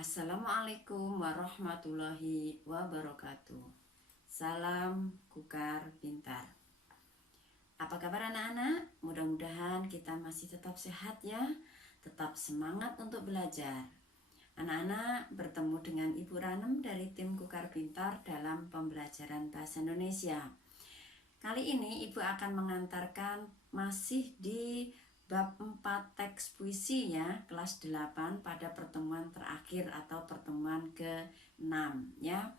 Assalamualaikum warahmatullahi wabarakatuh. Salam Kukar Pintar. Apa kabar anak-anak? Mudah-mudahan kita masih tetap sehat ya. Tetap semangat untuk belajar. Anak-anak bertemu dengan Ibu Ranem dari tim Kukar Pintar dalam pembelajaran bahasa Indonesia. Kali ini Ibu akan mengantarkan masih di bab 4 teks puisi ya, kelas 8 pada pertemuan terakhir atau pertemuan ke-6 ya.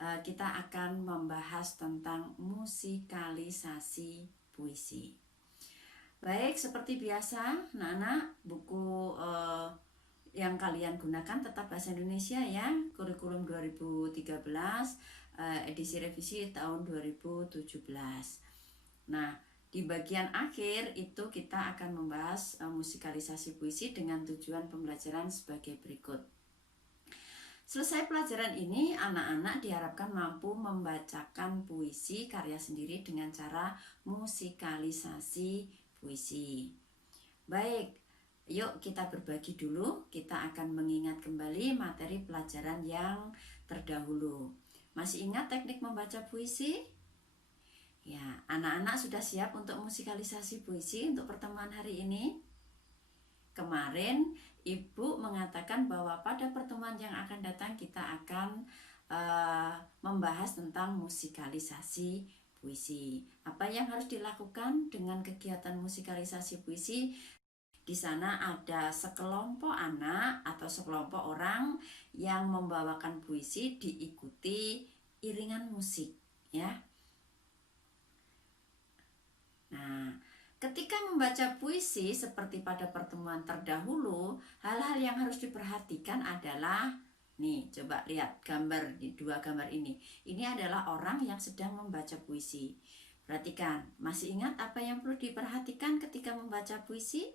Kita akan membahas tentang musikalisasi puisi. Baik, seperti biasa, anak-anak, buku yang kalian gunakan tetap bahasa Indonesia ya, kurikulum 2013, edisi revisi tahun 2017. Nah, di bagian akhir itu kita akan membahas musikalisasi puisi dengan tujuan pembelajaran sebagai berikut. Selesai pelajaran ini, anak-anak diharapkan mampu membacakan puisi karya sendiri dengan cara musikalisasi puisi. Baik, yuk kita berbagi dulu. Kita akan mengingat kembali materi pelajaran yang terdahulu. Masih ingat teknik membaca puisi? Ya, anak-anak sudah siap untuk musikalisasi puisi untuk pertemuan hari ini? Kemarin Ibu mengatakan bahwa pada pertemuan yang akan datang kita akan membahas tentang musikalisasi puisi. Apa yang harus dilakukan dengan kegiatan musikalisasi puisi? Di sana ada sekelompok anak atau sekelompok orang yang membawakan puisi diikuti iringan musik, ya. Nah, ketika membaca puisi seperti pada pertemuan terdahulu, hal-hal yang harus diperhatikan adalah, nih coba lihat gambar di dua gambar ini. Ini adalah orang yang sedang membaca puisi. Perhatikan, masih ingat apa yang perlu diperhatikan ketika membaca puisi?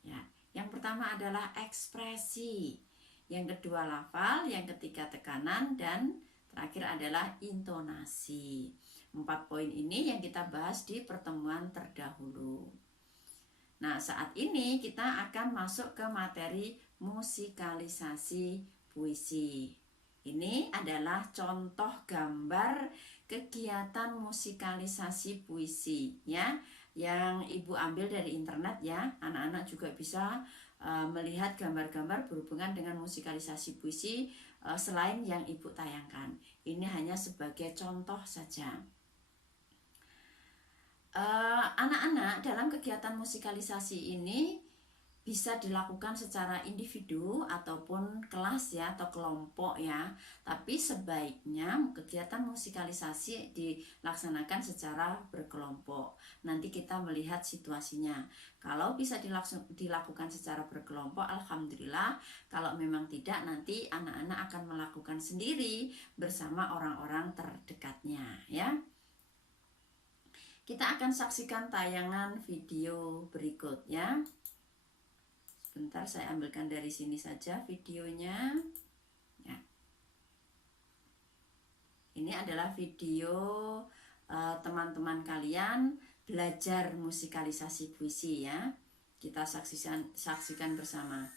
Ya, yang pertama adalah ekspresi, yang kedua lafal, yang ketiga tekanan, dan terakhir adalah intonasi. 4 poin ini yang kita bahas di pertemuan terdahulu. Nah, saat ini kita akan masuk ke materi musikalisasi puisi. Ini adalah contoh gambar kegiatan musikalisasi puisi ya, yang Ibu ambil dari internet ya. Anak-anak juga bisa melihat gambar-gambar berhubungan dengan musikalisasi puisi selain yang Ibu tayangkan. Ini hanya sebagai contoh saja. Anak-anak dalam kegiatan musikalisasi ini bisa dilakukan secara individu ataupun kelas ya, atau kelompok ya. Tapi sebaiknya kegiatan musikalisasi dilaksanakan secara berkelompok. Nanti kita melihat situasinya. Kalau bisa dilakukan secara berkelompok, alhamdulillah. Kalau memang tidak, nanti anak-anak akan melakukan sendiri bersama orang-orang terdekatnya ya. Kita akan saksikan tayangan video berikut ya. Sebentar, saya ambilkan dari sini saja videonya. Ya. Ini adalah video teman-teman kalian belajar musikalisasi puisi ya. Kita saksikan bersama.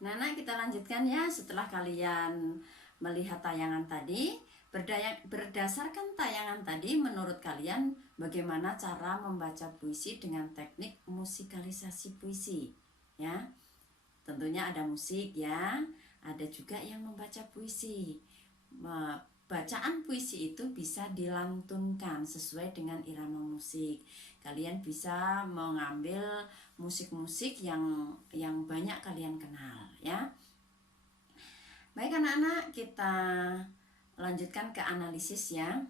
Nah, kita lanjutkan ya setelah kalian melihat tayangan tadi. Berdasarkan tayangan tadi, menurut kalian bagaimana cara membaca puisi dengan teknik musikalisasi puisi? Ya, tentunya ada musik ya, ada juga yang membaca puisi. Bacaan puisi itu bisa dilantunkan sesuai dengan irama musik. Kalian bisa mengambil musik-musik yang banyak kalian kenal ya. Baik anak-anak, kita lanjutkan ke analisis ya.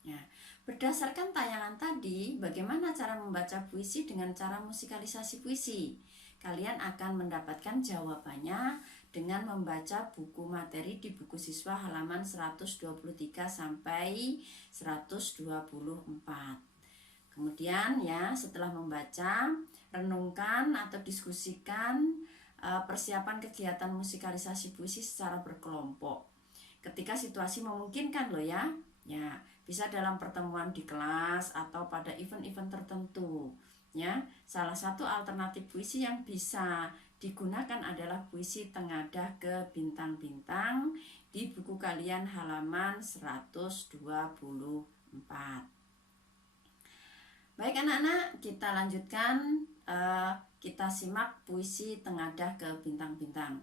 Ya, berdasarkan tayangan tadi, bagaimana cara membaca puisi dengan cara musikalisasi puisi? Kalian akan mendapatkan jawabannya dengan membaca buku materi di buku siswa halaman 123 sampai 124. Kemudian ya, setelah membaca, renungkan atau diskusikan persiapan kegiatan musikalisasi puisi secara berkelompok. Ketika situasi memungkinkan loh ya. Ya, bisa dalam pertemuan di kelas atau pada event-event tertentu. Ya, salah satu alternatif puisi yang bisa digunakan adalah puisi Tengadah ke Bintang-Bintang di buku kalian halaman 124. Baik anak-anak, kita lanjutkan, kita simak puisi Tengadah ke Bintang-Bintang.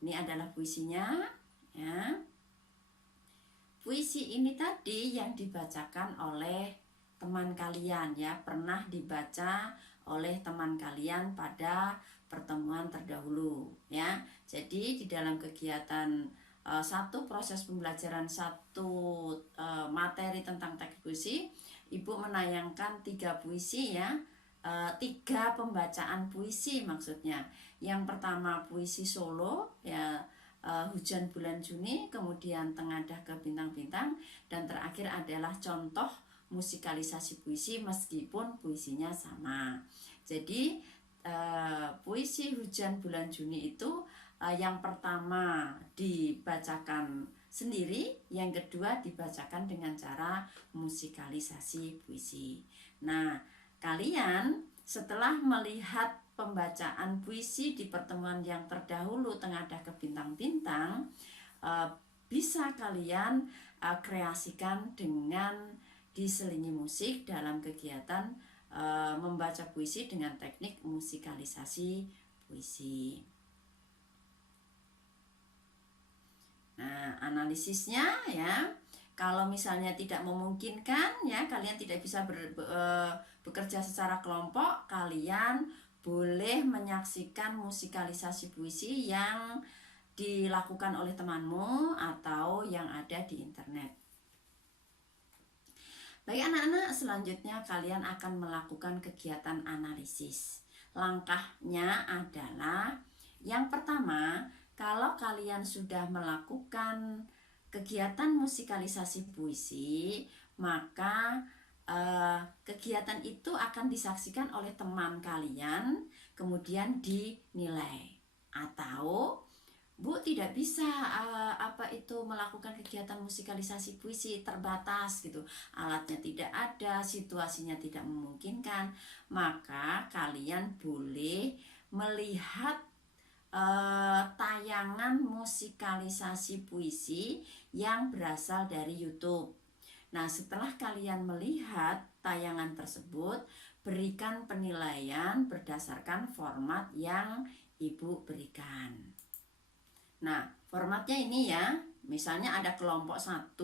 Ini adalah puisinya ya. Puisi ini tadi yang dibacakan oleh teman kalian ya, pernah dibaca oleh teman kalian pada pertemuan terdahulu ya. Jadi di dalam kegiatan satu proses pembelajaran satu materi tentang teks puisi, Ibu menayangkan 3 puisi ya, 3 pembacaan puisi maksudnya. Yang pertama puisi solo ya, Hujan Bulan Juni, kemudian Tengadah ke Bintang-Bintang, dan terakhir adalah contoh musikalisasi puisi meskipun puisinya sama. Jadi puisi Hujan Bulan Juni itu yang pertama dibacakan sendiri, yang kedua dibacakan dengan cara musikalisasi puisi. Nah, kalian setelah melihat pembacaan puisi di pertemuan yang terdahulu Tengadah ke Bintang-Bintang, bisa kalian kreasikan dengan diselingi musik dalam kegiatan membaca puisi dengan teknik musikalisasi puisi. Nah, analisisnya ya, kalau misalnya tidak memungkinkan ya, kalian tidak bisa bekerja secara kelompok, kalian boleh menyaksikan musikalisasi puisi yang dilakukan oleh temanmu atau yang ada di internet. Baik anak-anak, selanjutnya kalian akan melakukan kegiatan analisis. Langkahnya adalah yang pertama, kalau kalian sudah melakukan kegiatan musikalisasi puisi, maka kegiatan itu akan disaksikan oleh teman kalian, kemudian dinilai. Atau Bu tidak bisa melakukan kegiatan musikalisasi puisi, terbatas gitu, alatnya tidak ada, situasinya tidak memungkinkan, maka kalian boleh melihat tayangan musikalisasi puisi yang berasal dari YouTube. Nah, setelah kalian melihat tayangan tersebut, berikan penilaian berdasarkan format yang Ibu berikan. Nah, formatnya ini ya, misalnya ada kelompok 1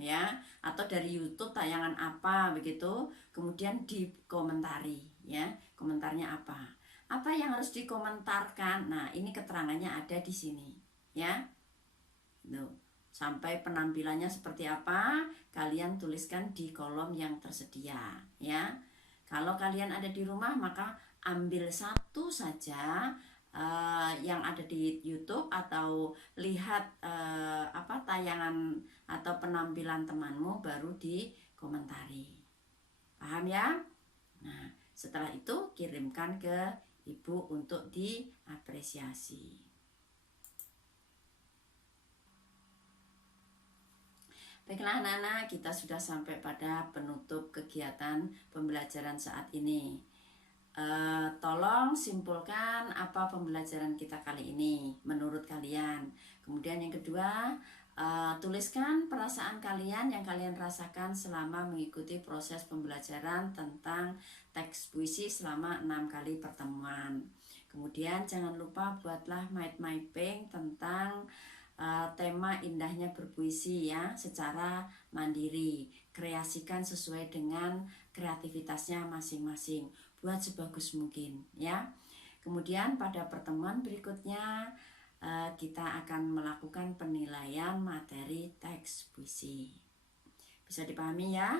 ya, atau dari YouTube tayangan apa begitu, kemudian dikomentari ya, komentarnya apa yang harus dikomentarkan. Nah, ini keterangannya ada di sini ya. Tuh, sampai penampilannya seperti apa, kalian tuliskan di kolom yang tersedia ya. Kalau kalian ada di rumah, maka ambil satu saja yang ada di YouTube, atau lihat tayangan atau penampilan temanmu baru dikomentari. Paham ya? Nah, setelah itu kirimkan ke Ibu untuk diapresiasi. Baiklah anak-anak, kita sudah sampai pada penutup kegiatan pembelajaran saat ini. Tolong simpulkan apa pembelajaran kita kali ini menurut kalian. Kemudian yang kedua, tuliskan perasaan kalian yang kalian rasakan selama mengikuti proses pembelajaran tentang teks puisi selama 6 kali pertemuan. Kemudian jangan lupa buatlah mind mapping tentang tema indahnya berpuisi ya, secara mandiri. Kreasikan sesuai dengan kreativitasnya masing-masing. Buat sebagus mungkin ya. Kemudian pada pertemuan berikutnya kita akan melakukan penilaian materi teks puisi. Bisa dipahami ya?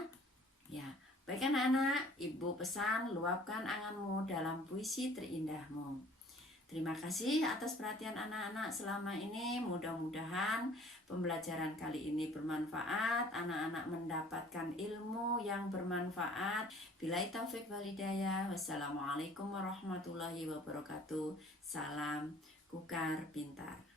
Ya. Baik anak-anak, Ibu pesan luapkan anganmu dalam puisi terindahmu. Terima kasih atas perhatian anak-anak selama ini. Mudah-mudahan pembelajaran kali ini bermanfaat. Anak-anak mendapatkan ilmu yang bermanfaat. Billahi taufik wal hidayah. Wassalamualaikum warahmatullahi wabarakatuh. Salam Kukar Pintar.